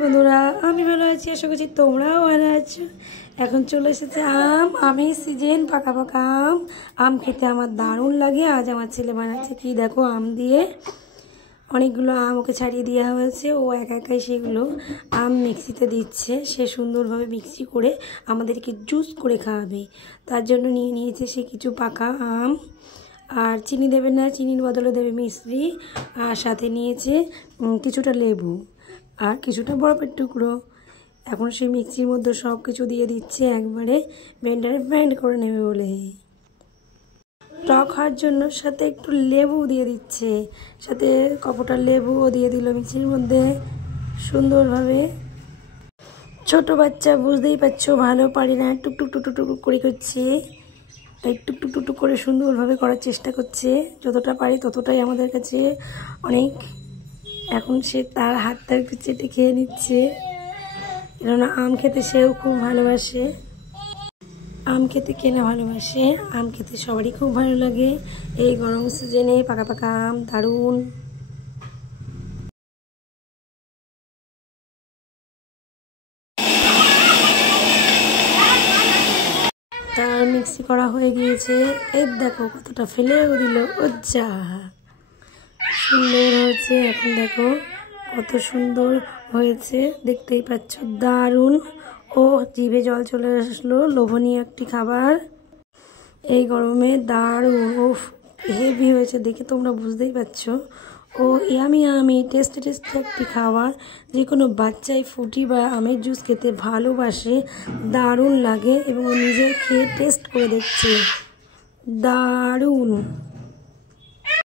বন্ধুরা, আমি ভালো আছি, আশা করছি তোমরাও ভালো আছো। এখন চলে এসেছে আমের সিজন, পাকা পাকা আম খেতে আমার দারুণ লাগে। আজ আমার ছেলে বানাচ্ছে কি দেখো, আম দিয়ে অনেকগুলো আম ওকে ছাড়িয়ে দেওয়া হয়েছে। ও একা একাই সেগুলো আম মিক্সিতে দিচ্ছে। সে সুন্দরভাবে মিক্সি করে আমাদেরকে জুস করে খাওয়াবে। তার জন্য নিয়ে নিয়েছে সে কিছু পাকা আম, আর চিনি দেবে না, চিনির বদলে দেবে মিশ্রি, আর সাথে নিয়েছে কিছুটা লেবু আর কিছুটা বরফের টুকরো। এখন সেই মিক্সির মধ্যে সব কিছু দিয়ে দিচ্ছে, একবারে ব্লেন্ডারে ব্লেন্ড করে নেবে বলে। টক হওয়ার জন্য সাথে একটু লেবু দিয়ে দিচ্ছে, সাথে কপটা লেবুও দিয়ে দিল মিক্সির মধ্যে সুন্দরভাবে। ছোট বাচ্চা বুঝতেই পারছো, ভালো পারি না, টুকটুক টুকটুক টুকটুক করে করছে, তাই টুকটুক টুকটুক করে সুন্দরভাবে করার চেষ্টা করছে। যতটা পারি ততটাই আমাদের কাছে অনেক। এখন সে তার হাতটা একটু চেটে খেয়ে নিচ্ছে, কেননা আম খেতে সেও খুব ভালোবাসে। আম খেতে কে না ভালোবাসে, আম খেতে সবারই খুব ভালো লাগে। এই গরম সিজনে পাকা পাকা আম দারুণ। তার মিক্সি করা হয়ে গিয়েছে, এই দেখো কতটা ফেলেও দিল, ও যা সুন্দর হয়েছে। এখন দেখো কত সুন্দর হয়েছে, দেখতেই পাচ্ছ দারুণ। ও জিভে জল চলে আসলো, লোভনীয় একটি খাবার এই গরমে, দারুণ। ও হেভি হয়েছে, দেখে তোমরা বুঝতেই পারছো। ও ইয়ামি ইয়ামি টেস্টি টেস্টি একটি খাবার, যে কোনো বাচ্চাই ফুটি বা আমের জুস খেতে ভালোবাসে, দারুণ লাগে। এবং ও নিজে খেয়ে টেস্ট করে দেখছে, দারুণ।